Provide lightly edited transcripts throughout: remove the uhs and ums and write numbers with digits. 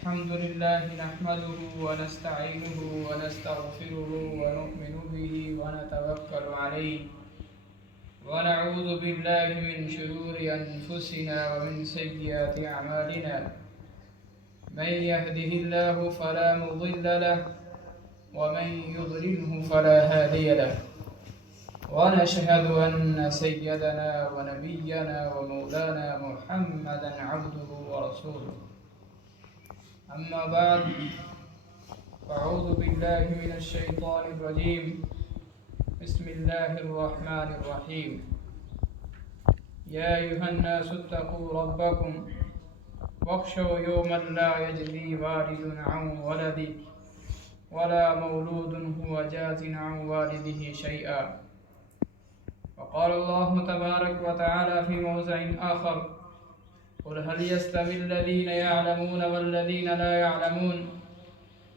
الحمد لله نحمده ونستعينه ونستغفره ونؤمن به ونتوكل عليه ونعوذ بالله من شرور أنفسنا ومن سيئات أعمالنا من يهده الله فلا مضل له ومن يضلله فلا هادي له ونشهد أن سيدنا ونبينا ومولانا محمدا عبده ورسوله. أما بعد فأعوذ بالله من الشيطان الرجيم. بسم الله الرحمن الرحيم. يا أيها الناس اتقوا ربكم واخشوا يوما لا يجزي والد عن ولده ولا مولود هو جاز عن والده شيئا. وقال الله تبارك وتعالى في موضع آخر: قل هل يستوي الذين يعلمون والذين لا يعلمون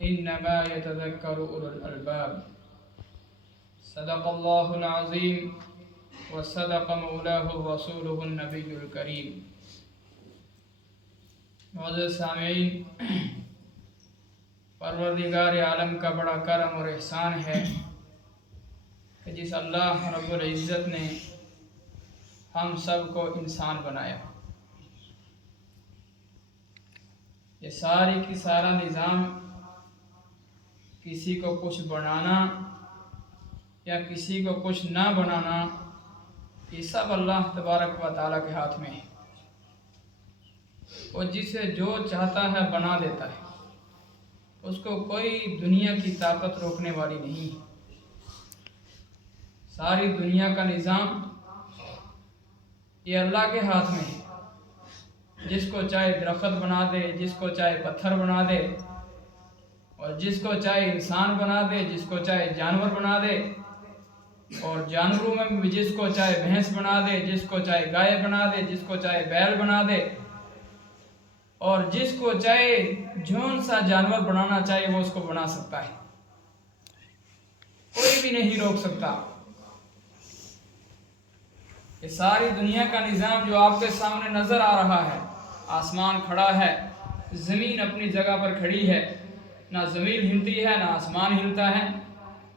إنما يتذكر أولو الألباب. صدق الله العظيم وصدق مولاه رسوله النبي الكريم. معزز سامعین، پروردگار عالم کا بڑا کرم اور احسان ہے کہ جس اللہ رب العزت نے ہم سب کو انسان بنایا. یہ ساری کی سارا نظام کسی کو کچھ بنانا یا کسی کو کچھ نہ بنانا، یہ سب اللہ تبارک و تعالیٰ کے ہاتھ میں ہے. وہ جسے جو چاہتا ہے بنا دیتا ہے. اس کو کوئی دنیا کی طاقت روکنے والی نہیں. ساری دنیا کا نظام یہ اللہ کے ہاتھ میں ہے. جس کو چاہے درخت بنا دے، جس کو چاہے پتھر بنا دے، اور جس کو چاہے انسان بنا دے، جس کو چاہے جانور بنا دے، اور جانوروں میں بھی جس کو چاہے بھینس بنا دے، جس کو چاہے گائے بنا دے، جس کو چاہے بیل بنا دے، اور جس کو چاہے جون سا جانور بنانا چاہے وہ اس کو بنا سکتا ہے. کوئی بھی نہیں روک سکتا. یہ ساری دنیا کا نظام جو آپ کے سامنے نظر آ رہا ہے، آسمان کھڑا ہے، زمین اپنی جگہ پر کھڑی ہے، نہ زمین ہلتی ہے نہ آسمان ہلتا ہے.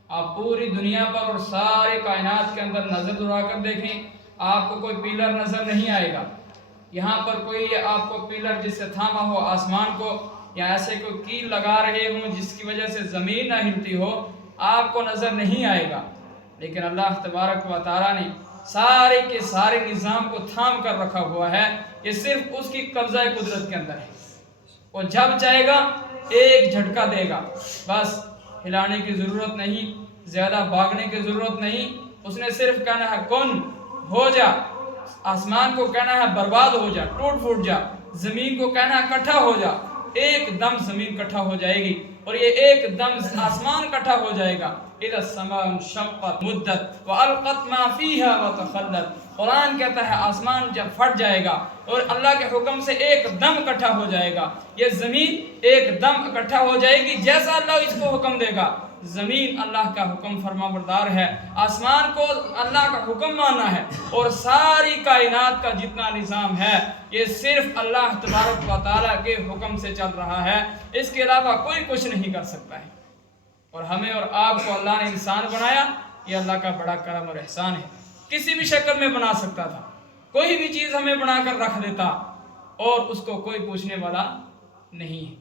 آپ پوری دنیا پر اور سارے کائنات کے اندر نظر دوڑا کر دیکھیں، آپ کو کوئی پیلر نظر نہیں آئے گا. یہاں پر کوئی آپ کو پیلر جس سے تھاما ہو آسمان کو، یا ایسے کوئی کیل لگا رہے ہوں جس کی وجہ سے زمین نہ ہلتی ہو، آپ کو نظر نہیں آئے گا. لیکن اللہ تبارک و تعالیٰ نے سارے کے سارے نظام کو تھام کر رکھا ہوا ہے. یہ صرف اس کی قبضہ قدرت کے اندر ہے. وہ جب چاہے گا ایک جھٹکا دے گا. بس ہلانے کی ضرورت نہیں، زیادہ بھاگنے کی ضرورت نہیں. اس نے صرف کہنا ہے کن ہو جا. آسمان کو کہنا ہے برباد ہو جا، ٹوٹ پھوٹ جا. زمین کو کہنا ہے کٹھا ہو جا. ایک دم زمین کٹھا ہو جائے گی اور یہ ایک دم آسمان کٹھا ہو جائے گا. اذا السماء انشقت مدت والقت ما فيها وتخلت. قرآن کہتا ہے آسمان جب پھٹ جائے گا اور اللہ کے حکم سے ایک دم اکٹھا ہو جائے گا، یہ زمین ایک دم اکٹھا ہو جائے گی جیسا اللہ اس کو حکم دے گا. زمین اللہ کا حکم فرما بردار ہے، آسمان کو اللہ کا حکم ماننا ہے، اور ساری کائنات کا جتنا نظام ہے یہ صرف اللہ تبارک و تعالیٰ کے حکم سے چل رہا ہے. اس کے علاوہ کوئی کچھ نہیں کر سکتا ہے. اور ہمیں اور آپ کو اللہ نے انسان بنایا، یہ اللہ کا بڑا کرم اور احسان ہے. کسی بھی شکل میں بنا سکتا تھا، کوئی بھی چیز ہمیں بنا کر رکھ دیتا اور اس کو کوئی پوچھنے والا نہیں ہے.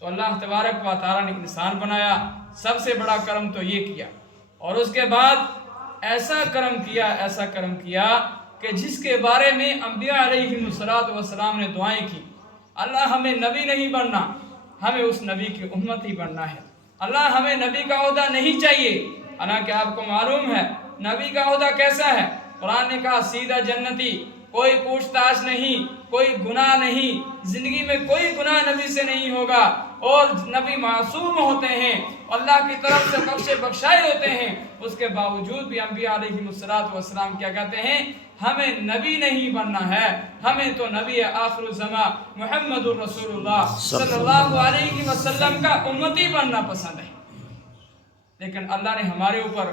تو اللہ تبارک و تعالیٰ نے انسان بنایا، سب سے بڑا کرم تو یہ کیا. اور اس کے بعد ایسا کرم کیا کہ جس کے بارے میں انبیاء علیہم السلام نے دعائیں کی. اللہ ہمیں نبی نہیں بننا، ہمیں اس نبی کی امت ہی بننا ہے. اللہ ہمیں نبی کا عہدہ نہیں چاہیے. حالانکہ آپ کو معلوم ہے نبی کا عہدہ کیسا ہے. قرآن نے کہا سیدھا جنتی، کوئی پوچھ تاچھ نہیں، کوئی گناہ نہیں، زندگی میں کوئی گناہ نبی سے نہیں ہوگا. اور نبی معصوم ہوتے ہیں، اللہ کی طرف سے بخشے بخشائے ہوتے ہیں. اس کے باوجود بھی انبیاء علیہم السلام کیا کہتے ہیں؟ ہمیں نبی نہیں بننا ہے، ہمیں تو نبی آخر الزمان محمد الرسول اللہ صلی اللہ علیہ وسلم کا امتی بننا پسند ہے. لیکن اللہ نے ہمارے اوپر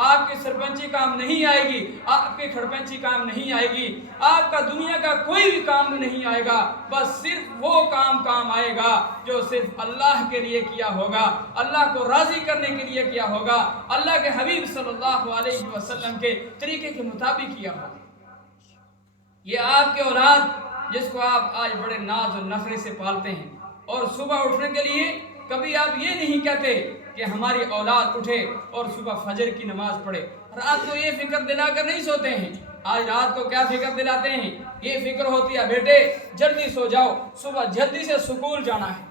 آپ کی سرپنچی کام نہیں آئے گی، آپ کی کھڑپنچی کام نہیں آئے گی، آپ کا دنیا کا کوئی بھی کام نہیں آئے گا، بس صرف وہ کام آئے گا جو صرف اللہ کے لیے کیا ہوگا، اللہ کو راضی کرنے کے لیے کیا ہوگا، اللہ کے حبیب صلی اللہ علیہ وسلم کے طریقے کے مطابق کیا ہوگا۔ یہ آپ کے اولاد جس کو آپ آج بڑے ناز و نخرے سے پالتے ہیں، اور صبح اٹھنے کے لیے کبھی آپ یہ نہیں کہتے کہ ہماری اولاد اٹھے اور صبح فجر کی نماز پڑھے، رات کو یہ فکر دلا کر نہیں سوتے ہیں۔ آج رات کو کیا فکر دلاتے ہیں؟ یہ فکر ہوتی ہے بیٹے جلدی سو جاؤ، صبح جلدی سے سکول جانا ہے۔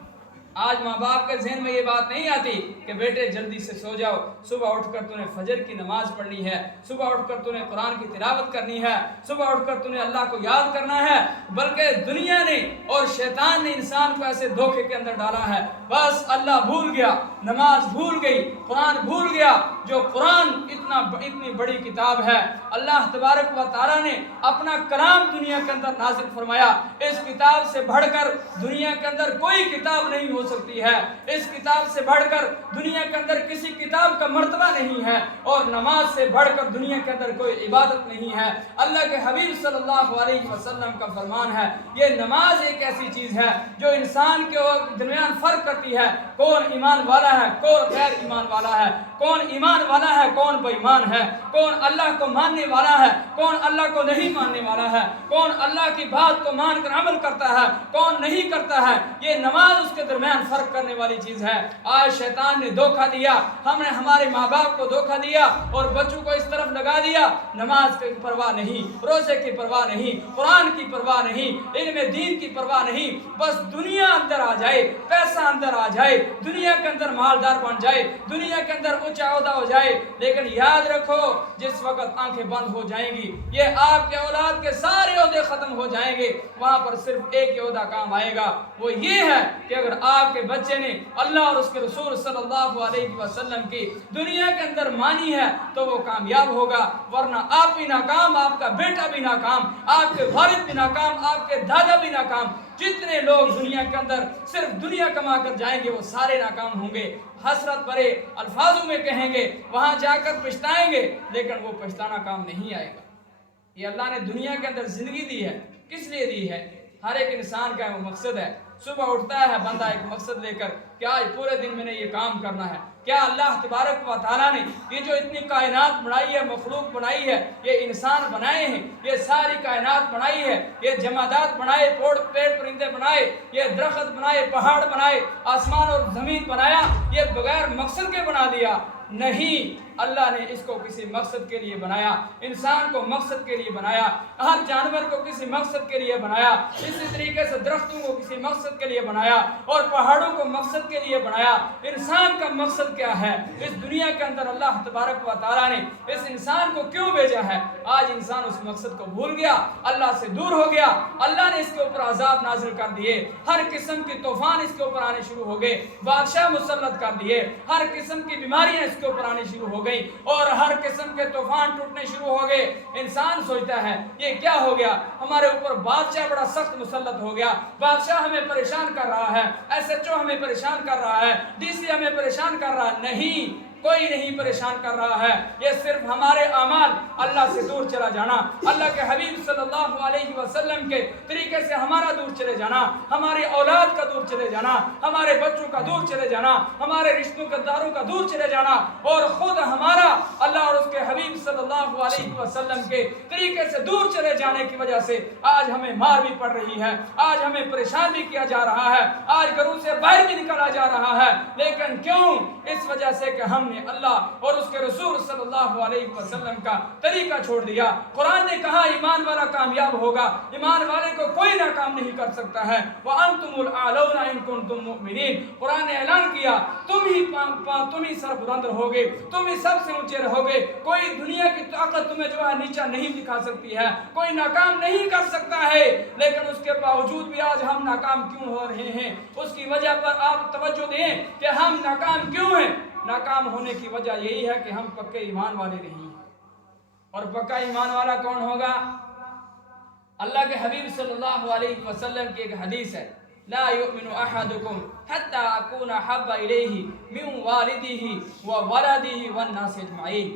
آج ماں باپ کے ذہن میں یہ بات نہیں آتی کہ بیٹے جلدی سے سو جاؤ، صبح اٹھ کر تو نے فجر کی نماز پڑھنی ہے، صبح اٹھ کر تو نے قرآن کی تلاوت کرنی ہے، صبح اٹھ کر تو نے اللہ کو یاد کرنا ہے۔ بلکہ دنیا نے اور شیطان نے انسان کو ایسے دھوکے کے اندر ڈالا ہے، بس اللہ بھول گیا، نماز بھول گئی، قرآن بھول گیا۔ جو قرآن اتنی بڑی کتاب ہے، اللہ تبارک و تعالیٰ نے اپنا کلام دنیا کے اندر نازل فرمایا، اس کتاب سے بڑھ کر دنیا کے اندر کوئی کتاب نہیں ہو سکتی ہے، اس کتاب سے بڑھ کر دنیا کے اندر کسی کتاب کا مرتبہ نہیں ہے، اور نماز سے بڑھ کر دنیا کے اندر کوئی عبادت نہیں ہے۔ اللہ کے حبیب صلی اللہ علیہ وسلم کا فرمان ہے، یہ نماز ایک ایسی چیز ہے جو انسان کے درمیان فرق کرتی ہے، کون ایمان والا ہے کون غیر ایمان والا ہے، کون ایمان والا ہے کون بے ایمان ہے، کون اللہ کو ماننے والا ہے کون اللہ کو نہیں ماننے والا ہے، کون اللہ کی بات کو مان کر عمل کرتا ہے کون نہیں کرتا ہے۔ یہ نماز اس کے درمیان فرق کرنے والی چیز ہے۔ آج شیطان نے دھوکہ دیا، ہم نے ہمارے ماں باپ کو دھوکہ دیا اور بچوں کو اس طرف لگا دیا، نماز کی پرواہ نہیں، روزے کی پرواہ نہیں، قرآن کی پرواہ نہیں، علم دین کی پرواہ نہیں، بس دنیا اندر آ جائے، پیسہ اندر آ جائے، دنیا کے اندر مالدار بن جائے، دنیا کے اندر اونچا عہدہ ہو جائے۔ لیکن یاد رکھو جس وقت آنکھیں بند ہو جائیں گی، یہ آپ کے اولاد کے سارے عہدے ختم ہو جائیں گے، وہاں پر صرف ایک ہی عہدہ کام آئے گا، وہ یہ ہے کہ اگر آپ کے بچے نے اللہ اور اس کے رسول صلی اللہ علیہ وسلم کی دنیا کے اندر مانی ہے تو وہ کامیاب ہوگا، ورنہ آپ بھی ناکام، آپ کا بیٹا بھی ناکام، آپ کے والد بھی ناکام، آپ کے دادا بھی ناکام۔ جتنے لوگ دنیا کے اندر صرف دنیا کما کر جائیں گے وہ سارے ناکام ہوں گے، حسرت بھرے الفاظوں میں کہیں گے، وہاں جا کر پچھتائیں گے، لیکن وہ پچھتانا کام نہیں آئے گا۔ یہ اللہ نے دنیا کے اندر زندگی دی ہے، کس لیے دی ہے؟ ہر ایک انسان کا وہ مقصد ہے، صبح اٹھتا ہے بندہ ایک مقصد لے کر کہ آج پورے دن میں نے یہ کام کرنا ہے۔ کیا اللہ تبارک و تعالیٰ نے یہ جو اتنی کائنات بنائی ہے، مخلوق بنائی ہے، یہ انسان بنائے ہیں، یہ ساری کائنات بنائی ہے، یہ جمادات بنائے، پیڑ پرندے بنائے، یہ درخت بنائے، پہاڑ بنائے، آسمان اور زمین بنایا، یہ بغیر مقصد کے بنا دیا؟ نہیں، اللہ نے اس کو کسی مقصد کے لیے بنایا، انسان کو مقصد کے لیے بنایا، ہر جانور کو کسی مقصد کے لیے بنایا، اسی طریقے سے درختوں کو کسی مقصد کے لیے بنایا اور پہاڑوں کو مقصد کے لیے بنایا۔ انسان کا مقصد کیا ہے؟ اس دنیا کے اندر اللہ تبارک و تعالیٰ نے اس انسان کو کیوں بھیجا ہے؟ آج انسان اس مقصد کو بھول گیا، اللہ سے دور ہو گیا، اللہ نے اس کے اوپر عذاب نازل کر دیے، ہر قسم کی طوفان اس کے اوپر آنے شروع ہو گئے، بادشاہ مسلط کر دیے، ہر قسم کی بیماریاں اس کے اوپر آنے شروع ہو گئی اور ہر قسم کے طوفان ٹوٹنے شروع ہو گئے۔ انسان سوچتا ہے یہ کیا ہو گیا، ہمارے اوپر بادشاہ بڑا سخت مسلط ہو گیا، بادشاہ ہمیں پریشان کر رہا ہے، ایس ایچ او ہمیں پریشان کر رہا ہے، ڈی سی ہمیں پریشان کر رہا ہے۔ نہیں، کوئی نہیں پریشان کر رہا ہے، یہ صرف ہمارے اعمال، اللہ سے دور چلا جانا، اللہ کے حبیب صلی اللہ علیہ وسلم کے طریقے سے ہمارا دور چلے جانا، ہماری اولاد کا دور چلے جانا، ہمارے بچوں کا دور چلے جانا، ہمارے رشتوں کے داروں کا دور چلے جانا، اور خود ہمارا اللہ اور اس کے حبیب صلی اللہ علیہ وسلم کے طریقے سے دور چلے جانے کی وجہ سے آج ہمیں مار بھی پڑ رہی ہے، آج ہمیں پریشان بھی کیا جا رہا ہے، آج گھروں سے باہر بھی نکالا جا رہا ہے۔ لیکن کیوں؟ اس وجہ سے کہ ہم نے اللہ اور اس کے رسول صلی اللہ علیہ وسلم کا طریقہ چھوڑ دیا۔ قرآن نے کہا ایمان والا کامیاب ہوگا، ایمان والے کو کوئی ناکام نہیں کر سکتا ہے۔ وَأَنْتُمُ الْأَعْلَوْنَ إِن كُنتُم مُؤْمِنِينَ، قرآن نے اعلان کیا تم ہی سر بلند رہوگے، تم ہی سب سے اونچے رہوگے، کوئی دنیا کی طاقت تمہیں جو ہے نیچا نہیں دکھا سکتی ہے، کوئی ناکام نہیں کر سکتا ہے۔ لیکن اس کے باوجود بھی آج ہم ناکام کیوں ہو رہے ہیں؟ اس کی وجہ پر آپ توجہ دیں کہ ہم ناکام کیوں ہیں۔ ناکام ہونے کی وجہ یہی ہے کہ ہم پکے ایمان والے نہیں ہیں، اور پکا ایمان والا کون ہوگا؟ اللہ کے حبیب صلی اللہ علیہ وسلم کی ایک حدیث ہے، لا يؤمن احدكم حتى اكون احب اليه من والده وولده والناس اجمعين۔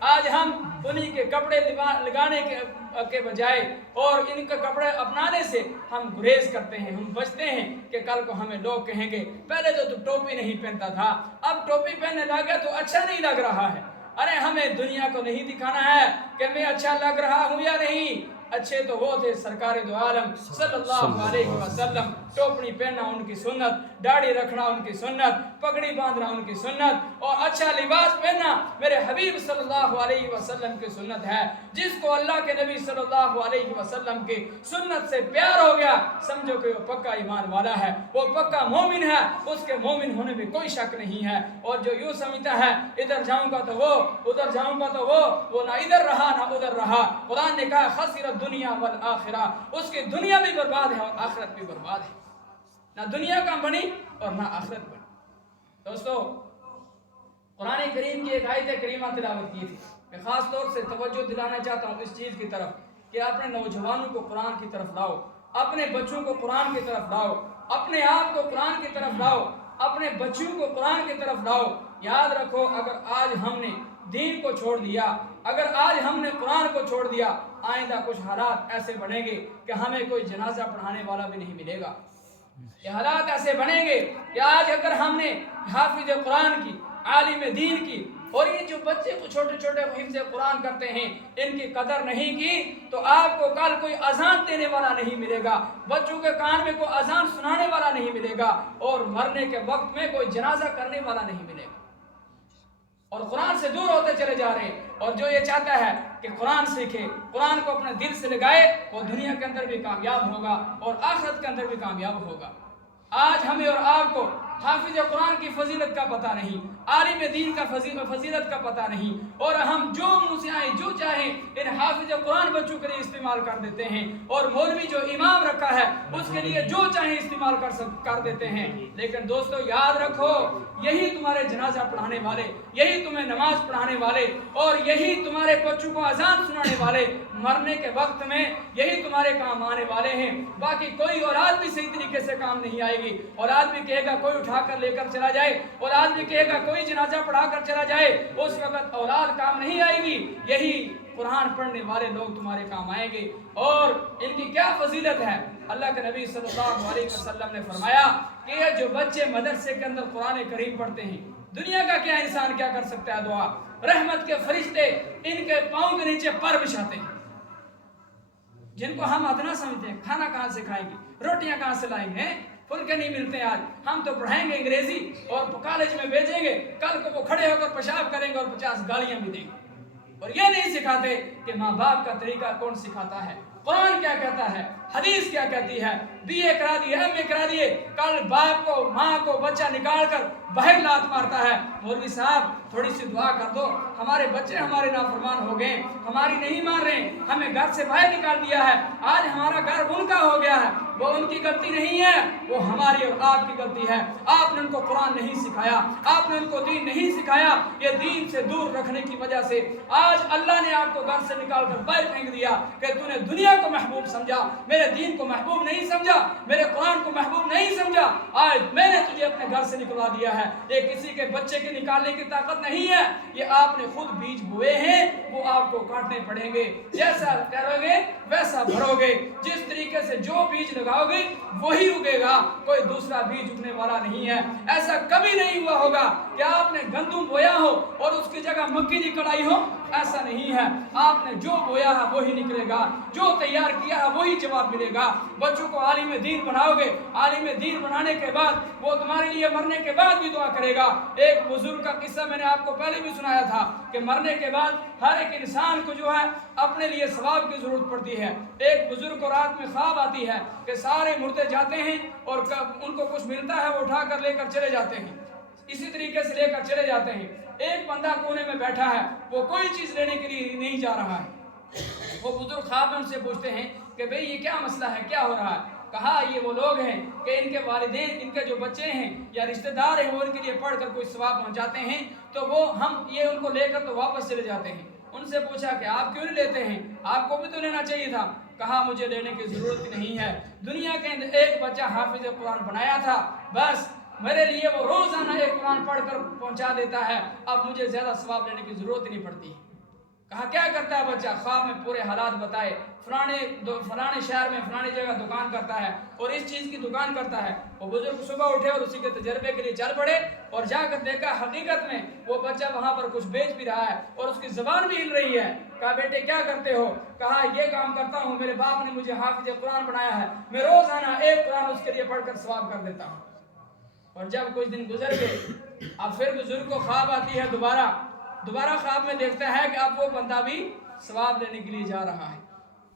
آج ہم انہی کے کپڑے لگانے کے بجائے اور ان کے کپڑے اپنانے سے ہم گریز کرتے ہیں، ہم بچتے ہیں کہ کل کو ہمیں لوگ کہیں گے پہلے تو ٹوپی نہیں پہنتا تھا، اب ٹوپی پہننے لگا تو اچھا نہیں لگ رہا ہے۔ ارے ہمیں دنیا کو نہیں دکھانا ہے کہ میں اچھا لگ رہا ہوں یا نہیں، اچھے تو وہ تھے سرکار دو عالم صلی اللہ علیہ وسلم۔ ٹوپی پہننا ان کی سنت، داڑھی رکھنا ان کی سنت، پگڑی باندھنا ان کی سنت، اور اچھا لباس پہننا میرے حبیب صلی اللہ علیہ وسلم کی سنت ہے۔ جس کو اللہ کے نبی صلی اللہ علیہ وسلم کی سنت سے پیار ہو گیا، سمجھو کہ وہ پکا ایمان والا ہے، وہ پکا مومن ہے، اس کے مومن ہونے میں کوئی شک نہیں ہے۔ اور جو یوں سمجھتا ہے ادھر جاؤں گا تو وہ، ادھر جاؤں گا تو وہ نہ ادھر رہا نہ ادھر رہا، قرآن نے کہا خسر الدنیا والآخرہ، اس کی دنیا بھی برباد ہے اور آخرت بھی برباد ہے، نہ دنیا کا بنی اور نہ آخرت بنی۔ دوستو، قرآن کریم کی ایک آیت کریمہ تلاوت کی تھی، میں خاص طور سے توجہ دلانا چاہتا ہوں اس چیز کی طرف کہ اپنے نوجوانوں کو قرآن کی طرف لاؤ، اپنے بچوں کو قرآن کی طرف لاؤ، اپنے آپ کو قرآن کی طرف لاؤ، اپنے بچوں کو قرآن کی طرف لاؤ۔ یاد رکھو، اگر آج ہم نے دین کو چھوڑ دیا، اگر آج ہم نے قرآن کو چھوڑ دیا، آئندہ کچھ حالات ایسے بنیں گے کہ ہمیں کوئی جنازہ پڑھانے والا بھی نہیں ملے گا۔ یہ حالات ایسے بنیں گے کہ آج اگر ہم نے حافظ قرآن کی، عالم دین کی، اور یہ جو بچے کو چھوٹے چھوٹے حفظ قرآن کرتے ہیں ان کی قدر نہیں کی، تو آپ کو کل کوئی اذان دینے والا نہیں ملے گا، بچوں کے کان میں کوئی اذان سنانے والا نہیں ملے گا، اور مرنے کے وقت میں کوئی جنازہ کرنے والا نہیں ملے گا۔ اور قرآن سے دور ہوتے چلے جا رہے ہیں۔ اور جو یہ چاہتا ہے کہ قرآن سیکھے، قرآن کو اپنے دل سے لگائے، وہ دنیا کے اندر بھی کامیاب ہوگا اور آخرت کے اندر بھی کامیاب ہوگا۔ آج ہمیں اور آپ کو حافظ قرآن کی فضیلت کا پتہ نہیں، عالم دین کا فضیلت کا پتہ نہیں، اور ہم جو منہ سے آئیں جو چاہیں ان حافظ قرآن بچوں کے لیے استعمال کر دیتے ہیں، اور مولوی جو امام رکھا ہے اس کے لیے جو چاہیں استعمال کر دیتے ہیں۔ لیکن دوستو یاد رکھو، یہی تمہارے جنازہ پڑھانے والے، یہی تمہیں نماز پڑھانے والے، اور یہی تمہارے بچوں کو اذان سنانے والے مرنے کے وقت میں یہی تمہارے کام آنے والے ہیں۔ باقی کوئی اولاد بھی صحیح طریقے سے کام نہیں آئے گی، اولاد بھی کہے گا کوئی اٹھا کر لے کر چلا جائے، اولاد بھی کہے گا کوئی جنازہ پڑھا کر چلا جائے، اس وقت اولاد کام نہیں آئے گی، یہی قرآن پڑھنے والے لوگ تمہارے کام آئیں گے۔ اور ان کی کیا فضیلت ہے، اللہ کے نبی صلی اللہ علیہ وسلم نے فرمایا کہ یہ جو بچے مدرسے کے اندر قرآن کریم پڑھتے ہیں، دنیا کا کیا انسان کیا کر سکتا ہے دعا، رحمت کے فرشتے ان کے پاؤں کے نیچے پر بچھاتے ہیں۔ جن کو ہم ادنا سمجھتے ہیں، کھانا کہاں سے کھائیں گے، روٹیاں کہاں سے لائیں گے، پھلکے نہیں ملتے آج، ہم تو پڑھائیں گے انگریزی اور کالج میں بھیجیں گے، کل کو وہ کھڑے ہو کر پیشاب کریں گے اور 50 گالیاں بھی دیں گے، اور یہ نہیں سکھاتے کہ ماں باپ کا طریقہ کون سکھاتا ہے، قرآن کیا کہتا ہے، حدیث کیا کہتی ہے، BA کرا دیے، MA کرا دیے، کل باپ کو ماں کو بچہ نکال کر باہر لات مارتا ہے، مولوی صاحب تھوڑی سی دعا کر دو، ہمارے بچے ہمارے نافرمان ہو گئے، ہماری نہیں مان رہے، ہمیں گھر سے باہر نکال دیا ہے، آج ہمارا گھر ان کا ہو گیا ہے۔ وہ ان کی غلطی نہیں ہے، وہ ہماری اور آپ کی غلطی ہے۔ آپ نے ان کو قرآن نہیں سکھایا، آپ نے ان کو دین نہیں سکھایا، یہ دین سے دور رکھنے کی وجہ سے آج اللہ نے آپ کو گھر سے نکال کر باہر پھینک دیا کہ تو نے دنیا کو محبوب سمجھا، میرے دین کو محبوب نہیں سمجھا، میرے قرآن کو محبوب نہیں سمجھا، آج میں نے تجھے اپنے گھر سے نکلوا دیا ہے۔ یہ کسی کے بچے کے نکالنے کی طاقت نہیں ہے، یہ آپ نے خود بیج بوئے ہیں، وہ آپ کو کاٹنے پڑیں گے، جیسا کرو گے ویسا بھرو گے، جس طریقے سے جو بیج لگاؤ گے وہی اگے گا، کوئی دوسرا بیج اگنے والا نہیں ہے۔ ایسا کبھی نہیں ہوا ہوگا کہ آپ نے گندم بویا ہو اور اس کی جگہ مکئی کی کڑائی ہو، ایسا نہیں ہے، آپ نے جو بویا ہے وہی نکلے گا، جو تیار کیا ہے وہی جواب ملے گا۔ بچوں کو عالم دین بناؤ گے، عالم دین بنانے کے بعد وہ تمہارے لیے مرنے کے بعد بھی دعا کرے گا۔ ایک بزرگ کا قصہ میں نے آپ کو پہلے بھی سنایا تھا کہ مرنے کے بعد ہر ایک انسان کو جو ہے اپنے لیے ثواب کی ضرورت پڑتی ہے۔ ایک بزرگ کو رات میں خواب آتی ہے کہ سارے مردے جاتے ہیں اور ان کو کچھ ملتا ہے وہ اٹھا کر لے کر چلے جاتے ہیں، اسی طریقے سے لے کر چلے جاتے ہیں۔ ایک بندہ کونے میں بیٹھا ہے، وہ کوئی چیز لینے کے لیے نہیں جا رہا ہے۔ وہ بزرگ خواب میں ان سے پوچھتے ہیں کہ بھئی یہ کیا مسئلہ ہے، کیا ہو رہا ہے؟ کہا یہ وہ لوگ ہیں کہ ان کے والدین، ان کے جو بچے ہیں یا رشتہ دار ہیں وہ ان کے لیے پڑھ کر کوئی ثواب پہنچاتے ہیں، تو وہ ہم یہ ان کو لے کر تو واپس چلے جاتے ہیں۔ ان سے پوچھا کہ آپ کیوں نہیں لیتے ہیں، آپ کو بھی تو لینا چاہیے تھا۔ کہا مجھے لینے کی ضرورت نہیں ہے، دنیا کے اندر ایک بچہ حافظ قرآن بنایا تھا، بس میرے لیے وہ روزانہ ایک قرآن پڑھ کر پہنچا دیتا ہے، اب مجھے زیادہ ثواب لینے کی ضرورت نہیں پڑتی۔ کہا کیا کرتا ہے بچہ؟ خواب میں پورے حالات بتائے، فلانے شہر میں فلانی جگہ دکان کرتا ہے اور اس چیز کی دکان کرتا ہے۔ وہ بزرگ صبح اٹھے اور اسی کے تجربے کے لیے چل پڑے اور جا کر دیکھا حقیقت میں وہ بچہ وہاں پر کچھ بیچ بھی رہا ہے اور اس کی زبان بھی ہل رہی ہے۔ کہا بیٹے کیا کرتے ہو؟ کہا یہ کام کرتا ہوں، میرے باپ نے مجھے حافظ قرآن بنایا ہے، میں روزانہ ایک قرآن اس کے لیے پڑھ کر ثواب کر دیتا ہوں۔ اور جب کچھ دن گزر گئے، اب پھر بزرگ کو خواب آتی ہے، دوبارہ خواب میں دیکھتا ہے کہ اب وہ بندہ بھی ثواب لینے کے لیے جا رہا ہے۔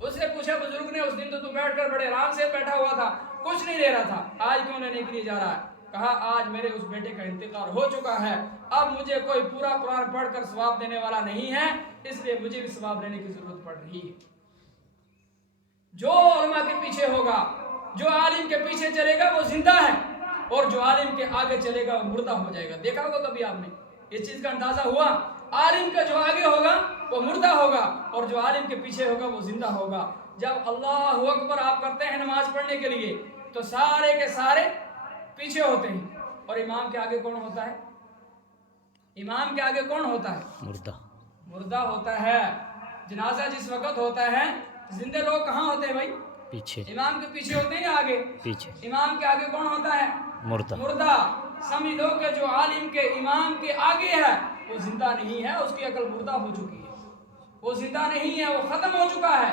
اس سے پوچھا بزرگ نے، اس دن تو بیٹھ کر بڑے آرام سے بیٹھا ہوا تھا، کچھ نہیں لے رہا تھا، آج کیوں لینے کے لیے جا رہا ہے؟ کہا آج میرے اس بیٹے کا انتقال ہو چکا ہے، اب مجھے کوئی پورا قرآن پڑھ کر ثواب دینے والا نہیں ہے، اس لیے مجھے بھی ثواب لینے کی ضرورت پڑ رہی ہے۔ جو علماء کے پیچھے ہوگا، جو عالم کے پیچھے چلے گا وہ زندہ ہے، اور جو عالم کے آگے چلے گا وہ مردہ ہو جائے گا۔ دیکھا ہوگا کبھی آپ نے اس چیز کا اندازہ ہوا؟ عالم کا جو آگے ہوگا وہ مردہ ہوگا اور جو عالم کے پیچھے ہوگا وہ زندہ ہوگا۔ جب اللہ اکبر آپ کرتے ہیں نماز پڑھنے کے لیے تو سارے کے سارے پیچھے ہوتے ہیں، اور امام کے آگے کون ہوتا ہے؟ امام کے آگے کون ہوتا ہے؟ مردہ ہوتا ہے۔ جنازہ جس وقت ہوتا ہے، زندے لوگ کہاں ہوتے ہیں بھائی؟ پیچھے۔ امام کے پیچھے ہوتے ہیں یا آگے؟ پیچھے۔ امام کے آگے کون ہوتا ہے؟ مردہ۔ سمجھ لو کہ جو عالم کے امام کے آگے ہے وہ زندہ نہیں ہے، اس کی عقل مردہ ہو چکی ہے، وہ زندہ نہیں ہے، وہ ختم ہو چکا ہے۔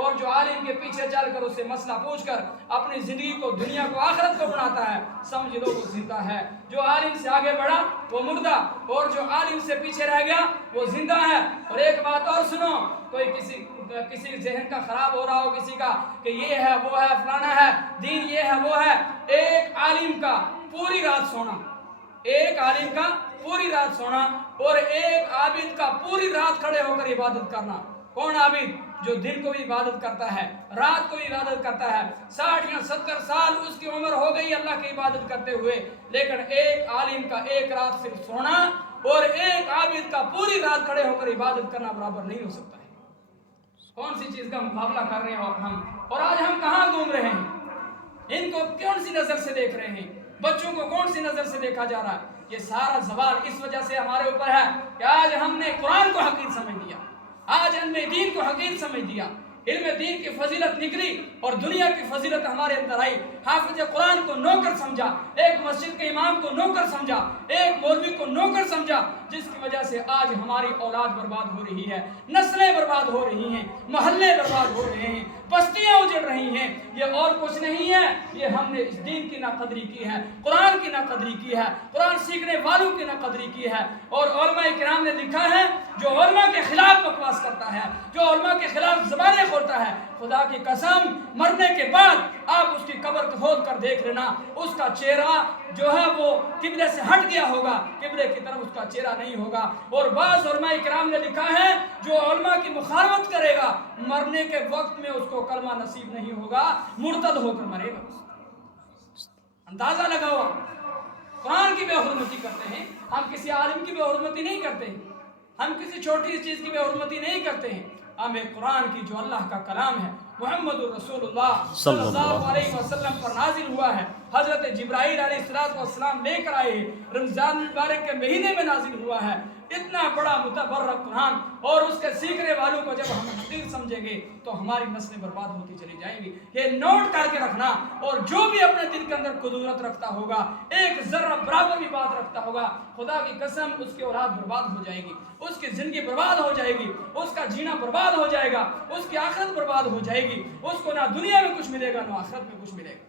اور جو عالم کے پیچھے چل کر اسے مسئلہ پوچھ کر اپنی زندگی کو، دنیا کو، آخرت کو بناتا ہے، سمجھ لو وہ زندہ ہے۔ جو عالم سے آگے بڑھا وہ مردہ، اور جو عالم سے پیچھے رہ گیا وہ زندہ ہے۔ اور ایک بات اور سنو، کوئی کسی ذہن کا خراب ہو رہا ہو کسی کا کہ یہ ہے وہ ہے فلانا ہے، دین یہ ہے وہ ہے، ایک عالم کا پوری رات سونا، ایک عالم کا پوری رات سونا اور ایک عابد کا پوری رات کھڑے ہو کر عبادت کرنا۔ کون عابد؟ جو دن کو بھی عبادت کرتا ہے، رات کو بھی عبادت کرتا ہے، 60 یا 70 سال اس کی عمر ہو گئی اللہ کی عبادت کرتے ہوئے، لیکن ایک عالم کا ایک رات صرف سونا اور ایک عابد کا پوری رات کھڑے ہو کر عبادت کرنا برابر نہیں ہو سکتا ہے۔ کون سی چیز کا مقابلہ کر رہے ہیں ہم؟ اور آج ہم کہاں گھوم رہے ہیں؟ ان کو کون سی نظر سے دیکھ رہے ہیں؟ بچوں کو کون سی نظر سے دیکھا جا رہا ہے؟ یہ سارا زوال اس وجہ سے ہمارے اوپر ہے کہ آج ہم نے قرآن کو حقیر سمجھ دیا، آج ہم نے دین کو حقیر سمجھ دیا، علم دین کی فضیلت نکلی اور دنیا کی فضیلت ہمارے اندر آئی۔ حافظ قرآن کو نوکر سمجھا، ایک مسجد کے امام کو نوکر سمجھا، ایک مولوی کو نوکر سمجھا، جس کی وجہ سے آج ہماری اولاد برباد ہو رہی ہے، نسلیں برباد ہو رہی ہیں، محلے برباد ہو رہے ہیں، بستیاں اجڑ رہی ہیں۔ یہ اور کچھ نہیں ہے، یہ ہم نے اس دین کی ناقدری کی ہے، قرآن کی ناقدری کی ہے، قرآن سیکھنے والوں کی ناقدری کی ہے۔ اور علماء کرام نے لکھا ہے جو علماء کے خلاف بکواس کرتا ہے، جو علماء کے خلاف زبانیں کھولتا ہے، خدا کی قسم مرنے کے بعد آپ اس کی قبر کھود کر دیکھ لینا، اس کا چہرہ جو ہے وہ قبلے سے ہٹ گیا ہوگا، قبلے کی طرف اس کا چہرہ نہیں ہوگا۔ اور بعض علماء کرام نے لکھا ہے جو علماء کی مخالفت کرے گا مرنے کے وقت میں اس کو کلمہ نصیب نہیں ہوگا، مرتد ہو کر مرے گا۔ اندازہ لگاؤ، قرآن کی بے حرمتی کرتے ہیں، ہم کسی عالم کی بے حرمتی نہیں کرتے ہیں، ہم کسی چھوٹی چیز کی بے حرمتی نہیں کرتے ہیں، ہمیں قرآن کی جو اللہ کا کلام ہے، محمد رسول اللہ صلی اللہ علیہ وسلم پر نازل ہوا ہے، حضرت جبرائیل علیہ السلام لے کر آئے، رمضان المبارک کے مہینے میں نازل ہوا ہے، اتنا بڑا متبرک قرآن، اور اس کے سیکھنے والوں کو جب ہم حقیر سمجھیں گے تو ہماری نسلیں برباد ہوتی چلی جائیں گی۔ یہ نوٹ کر کے رکھنا، اور جو بھی اپنے دل کے اندر قدورت رکھتا ہوگا، ایک ذرہ برابر بھی بات رکھتا ہوگا، خدا کی قسم اس کی اولاد برباد ہو جائے گی، اس کی زندگی برباد ہو جائے گی، اس کا جینا برباد ہو جائے گا، اس کی آخرت برباد ہو جائے گی، اس کو نہ دنیا میں کچھ ملے گا نہ آخرت میں کچھ ملے گا۔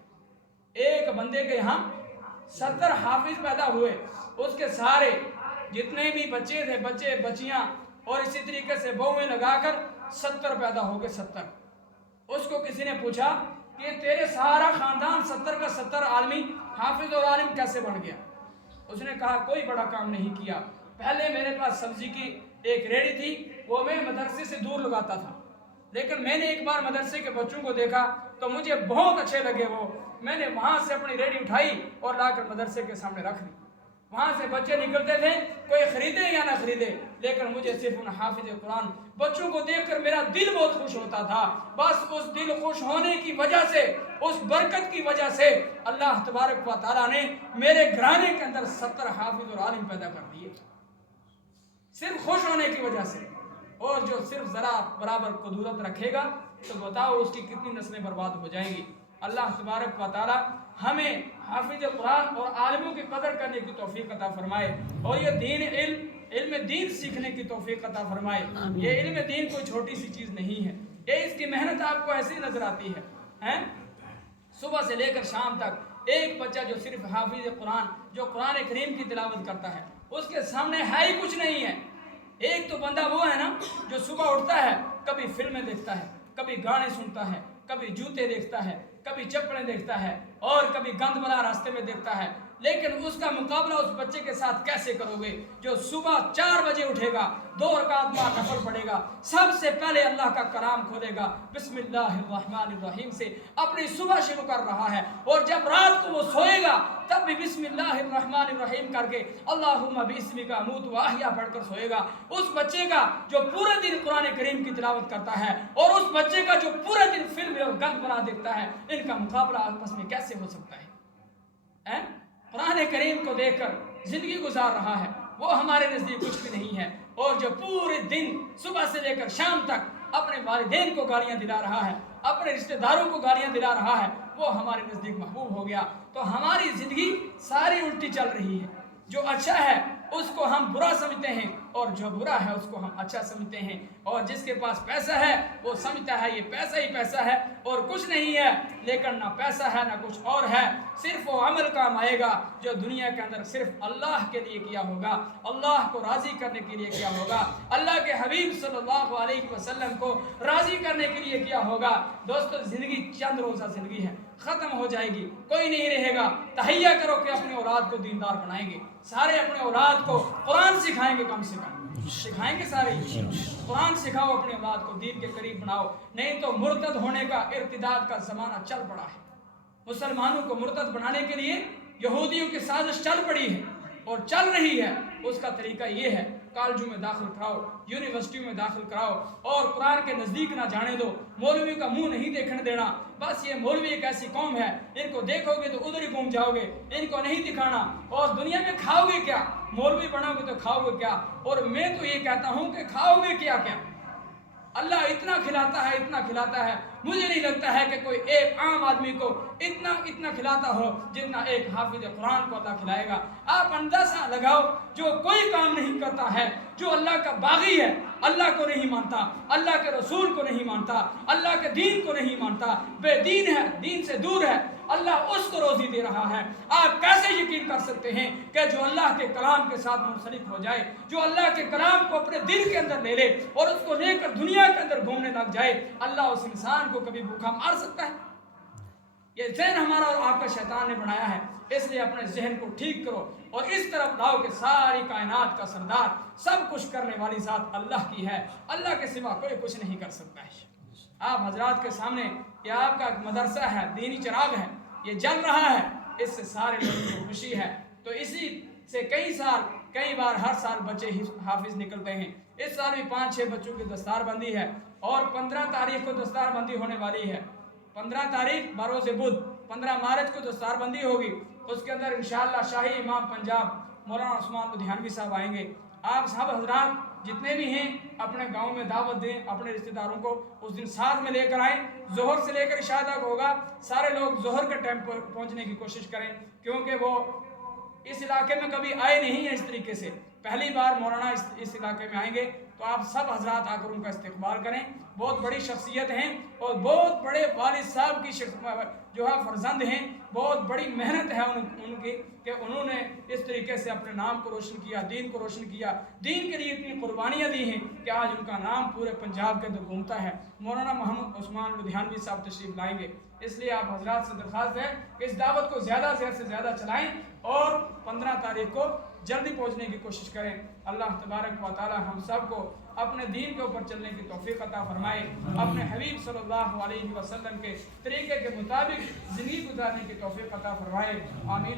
ایک بندے کے یہاں 70 حافظ پیدا ہوئے، اس کے سارے جتنے بھی بچے تھے، بچے بچیاں اور اسی طریقے سے بہویں لگا کر 70 پیدا ہو گئے۔ 70 اس کو کسی نے پوچھا کہ تیرے سارا خاندان 70 کا 70 عالمی حافظ اور عالم کیسے بڑھ گیا؟ اس نے کہا کوئی بڑا کام نہیں کیا، پہلے میرے پاس سبزی کی ایک ریڑھی تھی، وہ میں مدرسے سے دور لگاتا تھا، لیکن میں نے ایک بار مدرسے کے بچوں کو دیکھا تو مجھے بہت اچھے لگے وہ، میں نے وہاں سے اپنی ریڑھی اٹھائی اور لا کر مدرسے کے سامنے رکھ دی۔ وہاں سے بچے نکلتے تھے، کوئی خریدے یا نہ خریدے، لیکن مجھے صرف ان حافظ قرآن بچوں کو دیکھ کر میرا دل بہت خوش ہوتا تھا۔ بس اس دل خوش ہونے کی وجہ سے، اس برکت کی وجہ سے اللہ تبارک و تعالیٰ نے میرے گھرانے کے اندر 70 حافظ اور عالم پیدا کر دیے، صرف خوش ہونے کی وجہ سے۔ اور جو صرف ذرا برابر قدرت رکھے گا تو بتاؤ اس کی کتنی نسلیں برباد ہو جائیں گی۔ اللہ تبارک و تعالی ہمیں حافظ قرآن اور عالموں کی قدر کرنے کی توفیق عطا فرمائے، اور یہ علم دین سیکھنے کی توفیق عطا فرمائے۔ یہ علم دین کوئی چھوٹی سی چیز نہیں ہے، یہ اس کی محنت آپ کو ایسی نظر آتی ہے۔ صبح سے لے کر شام تک ایک بچہ جو صرف حافظ قرآن، جو قرآن کریم کی تلاوت کرتا ہے، اس کے سامنے ہے ہی کچھ نہیں ہے۔ ایک تو بندہ وہ ہے نا جو صبح اٹھتا ہے، کبھی فلمیں دیکھتا ہے، کبھی گانے سنتا ہے، کبھی جوتے دیکھتا ہے، کبھی چپلیں دیکھتا ہے، اور کبھی گند والا راستے میں دیکھتا ہے۔ لیکن اس کا مقابلہ اس بچے کے ساتھ کیسے کرو گے جو صبح 4 بجے اٹھے گا، 2 رکعت بعد نفل پڑھے گا، سب سے پہلے اللہ کا کلام کھولے گا، بسم اللہ الرحمن الرحیم سے اپنی صبح شروع کر رہا ہے، اور جب رات کو وہ سوئے گا تب بھی بسم اللہ الرحمن الرحیم کر کے اللہم باسمک اموت و احیا پڑھ کر سوئے گا۔ اس بچے کا جو پورے دن قرآن کریم کی تلاوت کرتا ہے اور اس بچے کا جو پورے دن فلم اور گند بنا دیکھتا ہے، ان کا مقابلہ آپس میں کیسے ہو سکتا ہے؟ قرآن کریم کو دیکھ کر زندگی گزار رہا ہے، وہ ہمارے نزدیک کچھ بھی نہیں ہے، اور جو پورے دن صبح سے لے کر شام تک اپنے والدین کو گالیاں دلا رہا ہے، اپنے رشتہ داروں کو گالیاں دلا رہا ہے، وہ ہمارے نزدیک محبوب ہو گیا۔ تو ہماری زندگی ساری الٹی چل رہی ہے، جو اچھا ہے اس کو ہم برا سمجھتے ہیں، اور جو برا ہے اس کو ہم اچھا سمجھتے ہیں، اور جس کے پاس پیسہ ہے وہ سمجھتا ہے یہ پیسہ ہی پیسہ ہے اور کچھ نہیں ہے، لیکن نہ پیسہ ہے نہ کچھ اور ہے، صرف وہ عمل کام آئے گا جو دنیا کے اندر صرف اللہ کے لیے کیا ہوگا، اللہ کو راضی کرنے کے لیے کیا ہوگا، اللہ کے حبیب صلی اللہ علیہ وسلم کو راضی کرنے کے لیے کیا ہوگا۔ دوستو زندگی چند روزہ زندگی ہے، ختم ہو جائے گی، کوئی نہیں رہے گا۔ تہیہ کرو کہ اپنے اولاد کو دیندار بنائیں گے، سارے اپنے اولاد کو قرآن سکھائیں گے، کم سے کم سکھائیں گے، سارے قرآن سکھاؤ، اپنے اولاد کو دین کے قریب بناؤ، نہیں تو مرتد ہونے کا، ارتداد کا زمانہ چل پڑا ہے۔ مسلمانوں کو مرتد بنانے کے لیے یہودیوں کی سازش چل پڑی ہے اور چل رہی ہے۔ اس کا طریقہ یہ ہے، کالجوں میں داخل کراؤ، یونیورسٹیوں میں داخل کراؤ، اور قرآن کے نزدیک نہ جانے دو، مولوی کا منہ نہیں دیکھنے دینا۔ بس یہ مولوی ایک ایسی قوم ہے، ان کو دیکھو گے تو ادھر ہی گھوم جاؤ گے، ان کو نہیں دکھانا، اور دنیا میں کھاؤ گے کیا؟ مولوی بنو گے تو کھاؤ گے کیا؟ اور میں تو یہ کہتا ہوں کہ کھاؤ گے کیا کیا؟ اللہ اتنا کھلاتا ہے، اتنا کھلاتا ہے، مجھے نہیں لگتا ہے کہ کوئی ایک عام آدمی کو اتنا کھلاتا ہو جتنا ایک حافظ قرآن کو اللہ کھلائے گا۔ آپ اندازہ لگاؤ، جو کوئی کام نہیں کرتا ہے، جو اللہ کا باغی ہے، اللہ کو نہیں مانتا، اللہ کے رسول کو نہیں مانتا، اللہ کے دین کو نہیں مانتا، بے دین ہے، دین سے دور ہے، اللہ اس کو روزی دے رہا ہے۔ آپ کیسے یقین کر سکتے ہیں کہ جو اللہ کے کلام کے ساتھ منسلک ہو جائے، جو اللہ کے کلام کو اپنے دل کے اندر لے لے اور اس کو لے کر دنیا کے اندر گھومنے لگ جائے، اللہ اس انسان کو کبھی بھوکا مار سکتا ہے؟ یہ ذہن ہمارا اور آپ کا شیطان نے بنایا ہے، اس لیے اپنے ذہن کو ٹھیک کرو اور اس طرف لاؤ کہ ساری کائنات کا سردار، سب کچھ کرنے والی ذات اللہ کی ہے، اللہ کے سوا کوئی کچھ نہیں کر سکتا ہے۔ آپ حضرات کے سامنے یہ آپ کا ایک مدرسہ ہے، دینی چراغ ہے، یہ جل رہا ہے، اس سے سارے لوگوں کو خوشی ہے۔ تو اسی سے کئی بار ہر سال بچے حافظ نکلتے ہیں۔ اس سال بھی 5-6 بچوں کی دستار بندی ہے، اور 15 تاریخ کو دستار بندی ہونے والی ہے۔ 15 تاریخ بروز بدھ، 15 مارچ کو دستار بندی ہوگی۔ اس کے اندر انشاءاللہ شاہی امام پنجاب مولانا عثمان لدھیانوی صاحب آئیں گے۔ آپ سب حضرات جتنے بھی ہیں اپنے گاؤں میں دعوت دیں، اپنے رشتہ داروں کو اس دن ساتھ میں لے کر آئیں۔ ظہر سے لے کر عشاء تک ہوگا، سارے لوگ ظہر کے ٹائم پر پہنچنے کی کوشش کریں، کیونکہ وہ اس علاقے میں کبھی آئے نہیں ہیں اس طریقے سے، پہلی بار مولانا اس علاقے میں آئیں گے، تو آپ سب حضرات آ کر ان کا استقبال کریں۔ بہت بڑی شخصیت ہیں اور بہت بڑے والد صاحب کی جو ہے فرزند ہیں، بہت بڑی محنت ہے ان کی کہ انہوں نے اس طریقے سے اپنے نام کو روشن کیا، دین کو روشن کیا، دین کے لیے اتنی قربانیاں دی ہیں کہ آج ان کا نام پورے پنجاب کے اندر گھومتا ہے۔ مولانا محمد عثمان لدھیانوی صاحب تشریف لائیں گے، اس لیے آپ حضرات سے درخواست ہے کہ اس دعوت کو زیادہ سے زیادہ چلائیں اور 15 تاریخ کو جلدی پہنچنے کی کوشش کریں۔ اللہ تبارک و تعالی ہم سب کو اپنے دین کے اوپر چلنے کی توفیق عطا فرمائے، اپنے حبیب صلی اللہ علیہ وسلم کے طریقے کے مطابق زندگی گزارنے کی توفیق عطا فرمائے، آمین۔